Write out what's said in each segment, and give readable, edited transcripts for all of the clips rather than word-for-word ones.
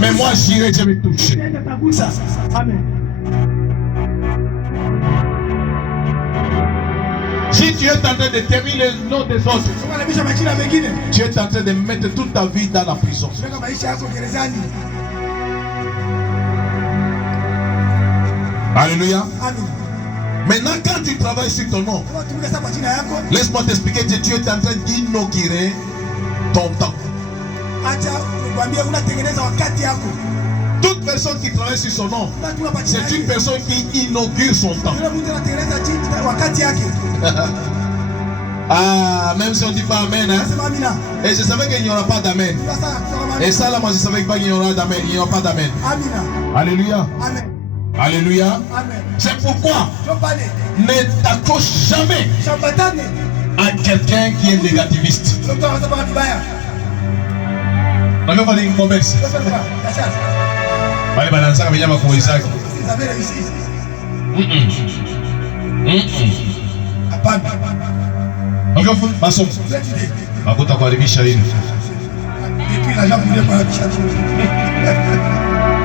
Mais moi j'irai, je vais toucher. Amen. Si tu es en train de terminer le nom des autres, tu es en train de mettre toute ta vie dans la prison. Alléluia. Maintenant, quand tu travailles sur ton nom, laisse-moi t'expliquer que tu es en train d'inaugurer ton temps. Toute personne qui travaille sur son nom, c'est une personne qui inaugure son temps. Ah, même si on ne dit pas Amen, hein? Et je savais qu'il n'y aura pas d'Amen. Et ça, là, moi, je savais qu'il n'y aura d'Amen. Il n'y aura pas d'Amen. Alléluia. Alléluia. C'est pourquoi ne t'accroche jamais à quelqu'un qui est négativiste. Allez, balancer avec Yama pour Isaac. Maçon. Makuta kwa Michael.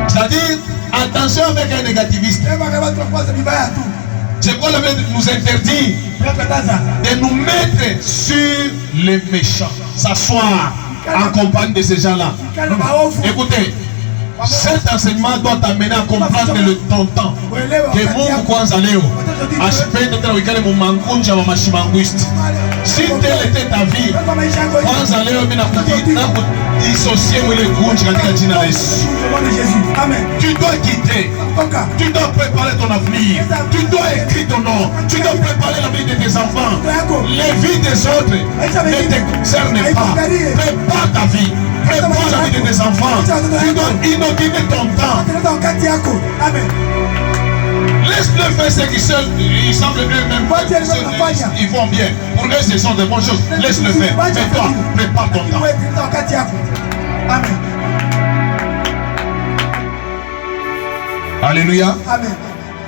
C'est-à-dire, attention avec un négativiste. C'est quoi le fait de nous interdire de nous mettre sur les méchants, s'asseoir en compagnie de ces gens-là. Écoutez, cet enseignement doit t'amener à comprendre ton temps. Que Mungu kwanza leo asipende tena wikale mumangunja wa mashimanguisti. Si telle était ta vie, kwanza leo mimi nakudissocier mwile kunja katika jina la Yesu. Tu dois quitter. Tu dois préparer ton avenir. Tu dois écrire ton nom. Tu dois préparer la vie de tes enfants. Les vies des autres ne te concernent pas. Prépare ta vie. Prépare la vie de tes enfants. Tu dois inaugurer ton temps. Laisse-le faire ce qui seul, ils semblent eux-mêmes, ils vont bien. Pour eux, ce sont de bonnes choses. Laisse-le faire. Mais toi, prépare ton temps. Amen. Alléluia. Amen.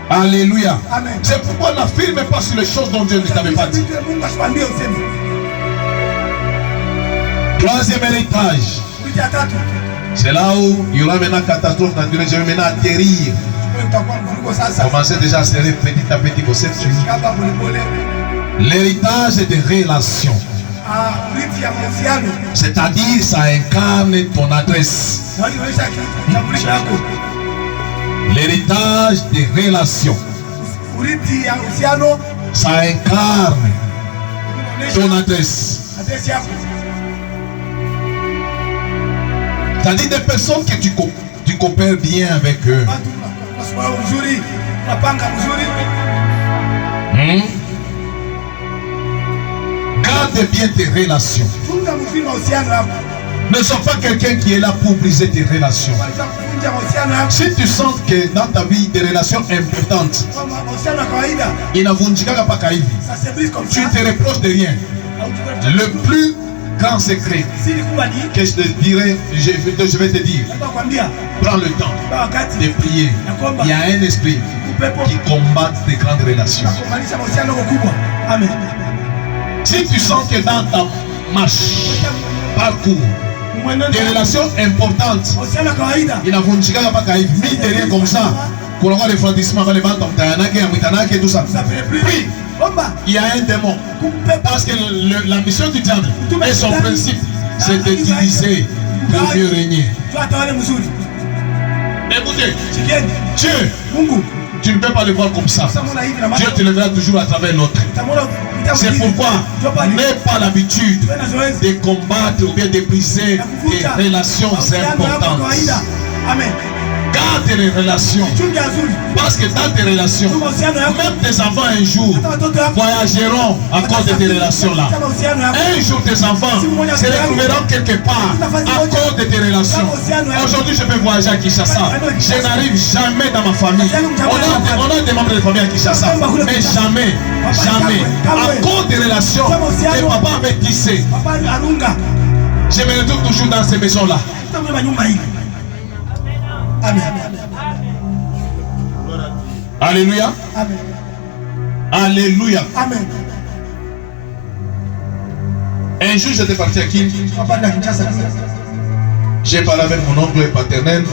Alléluia. Amen. C'est pourquoi n'affirme pas sur les choses dont Dieu ne t'avait pas dit. Troisième héritage. C'est là où il y aura maintenant catastrophe naturelle. Je vais maintenant atterrir. Commencez déjà à serrer petit à petit vos ceintures. L'héritage des relations. C'est-à-dire, ça incarne ton adresse. L'héritage des relations. Ça incarne ton adresse. C'est-à-dire des personnes que tu coopères bien avec eux. Garde bien tes relations. Ne sois pas quelqu'un qui est là pour briser tes relations. Si tu sens que dans ta vie des relations importantes, tu ne te reproches de rien. Le plus grand secret que je te dirai, je vais te dire, prends le temps de prier. Il y a un esprit qui combat tes grandes relations. Amen. Si tu sens que dans ta marche, parcours, des relations importantes, il n'a pas mis de rien comme ça. Pour avoir les froidissements, tout ça. Oui, il y a un démon. Parce que la mission du diable et son principe, c'est de diviser pour mieux régner. Écoutez, Dieu, tu ne peux pas le voir comme ça. Dieu te le verra toujours à travers l'autre. C'est pourquoi n'aie pas l'habitude de combattre ou bien de briser des relations importantes. Amen. Garde les relations. Parce que dans tes relations, même tes enfants un jour voyageront à cause de tes relations-là. Un jour tes enfants se retrouveront quelque part à cause de tes relations. Aujourd'hui je peux voyager à Kinshasa. Je n'arrive jamais dans ma famille. On a des membres de famille à Kinshasa. Mais jamais, jamais. À cause des relations que papa avait tissées. Je me retrouve toujours dans ces maisons-là. Amen. Alléluia. Amen. Alléluia. Amen. Un jour j'étais parti à Kinshasa. J'ai parlé avec mon oncle paternel.